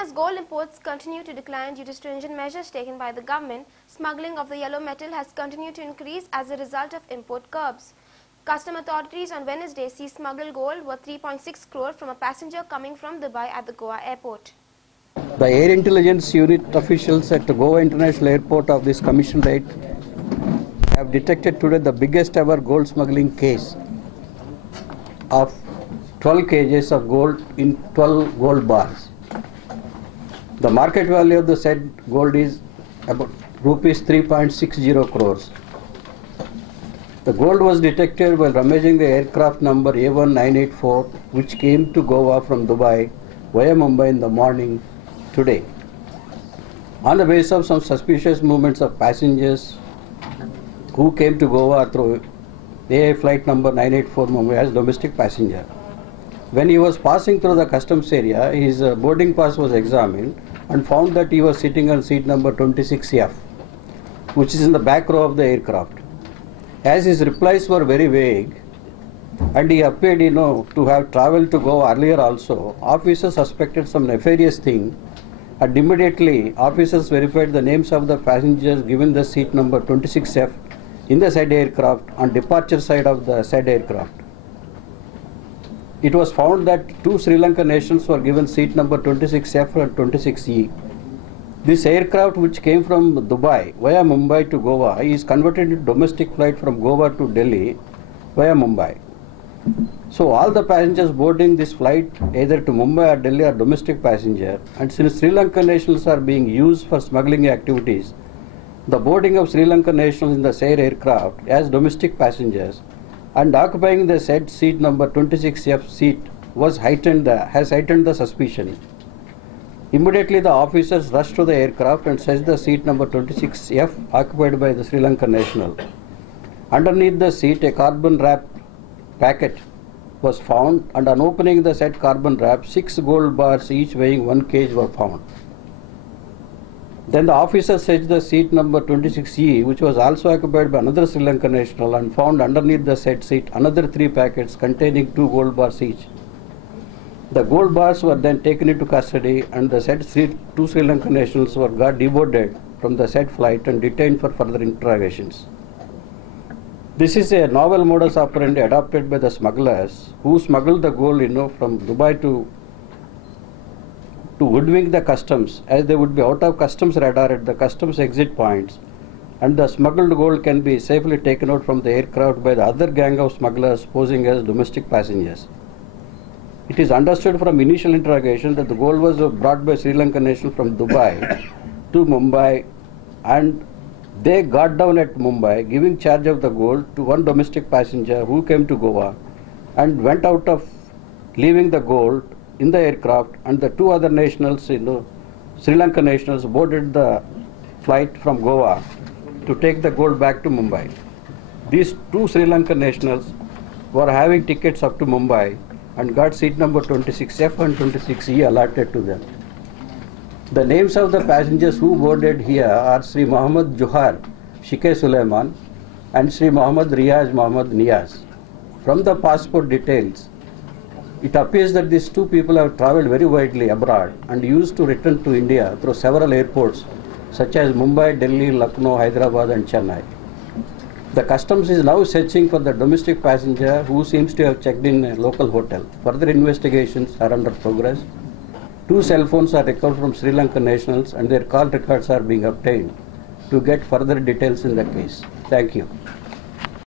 as gold imports continue to decline due to stringent measures taken by the government, smuggling of the yellow metal has continued to increase as a result of import curbs. Custom authorities on Wednesday seized smuggled gold worth 3.6 crore from a passenger coming from Dubai at the Goa airport. The Air Intelligence Unit officials at the Goa International Airport of this commissionerate have detected today the biggest ever gold smuggling case of 12 kgs of gold in 12 gold bars. The market value of the said gold is about rupees 3.60 crores. The gold was detected while rummaging the aircraft number A1984 which came to Goa from Dubai via Mumbai in the morning today. On the basis of some suspicious movements of passengers who came to Goa through AI flight number 984 Mumbai as domestic passenger. When he was passing through the customs area, his boarding pass was examined and found that he was sitting on seat number 26F, which is in the back row of the aircraft. As his replies were very vague and he appeared, to have travelled to Goa earlier also, officers suspected some nefarious thing, and immediately officers verified the names of the passengers given the seat number 26F in the said aircraft on departure side of the said aircraft. It was found that two Sri Lankan nationals were given seat number 26F and 26E. This aircraft, which came from Dubai via Mumbai to Goa, is converted into domestic flight from Goa to Delhi via Mumbai. So all the passengers boarding this flight either to Mumbai or Delhi are domestic passenger, and since Sri Lankan nationals are being used for smuggling activities, the boarding of Sri Lankan nationals in the said aircraft as domestic passengers and occupying the said seat number 26F seat has heightened the suspicion. Immediately the officers rushed to the aircraft and searched the seat number 26F occupied by the Sri Lankan national. Underneath the seat a carbon wrap packet was found, and on opening the said carbon wrap 6 gold bars each weighing 1 kg were found. Then the officer searched the seat number 26E, which was also occupied by another Sri Lankan national, and found underneath the said seat another 3 packets containing 2 gold bars each. The gold bars were then taken into custody, and the said 2 Sri Lankan nationals got deboarded from the said flight and detained for further interrogations. This is a novel modus operandi adopted by the smugglers who smuggled the gold from Dubai to hoodwink the customs, as they would be out of customs radar at the customs exit points, and the smuggled gold can be safely taken out from the aircraft by the other gang of smugglers posing as domestic passengers. It is understood from initial interrogation that the gold was brought by Sri Lankan national from Dubai to Mumbai, and they got down at Mumbai, giving charge of the gold to one domestic passenger who came to Goa and went out of leaving the gold in the aircraft, and the 2 other nationals, Sri Lankan nationals, boarded the flight from Goa to take the gold back to Mumbai. These 2 Sri Lankan nationals were having tickets up to Mumbai and got seat number 26F and 26E allotted to them. The names of the passengers who boarded here are Sri Muhammad Johar Shike Sulaiman and Sri Muhammad Riyaz Muhammad Niyaz. From the passport details, it appears that these 2 people have travelled very widely abroad and used to return to India through several airports such as Mumbai, Delhi, Lucknow, Hyderabad and Chennai. The customs is now searching for the domestic passenger who seems to have checked in a local hotel. Further investigations are under progress. 2 cell phones are recovered from Sri Lankan nationals and their call records are being obtained to get further details in the case. Thank you.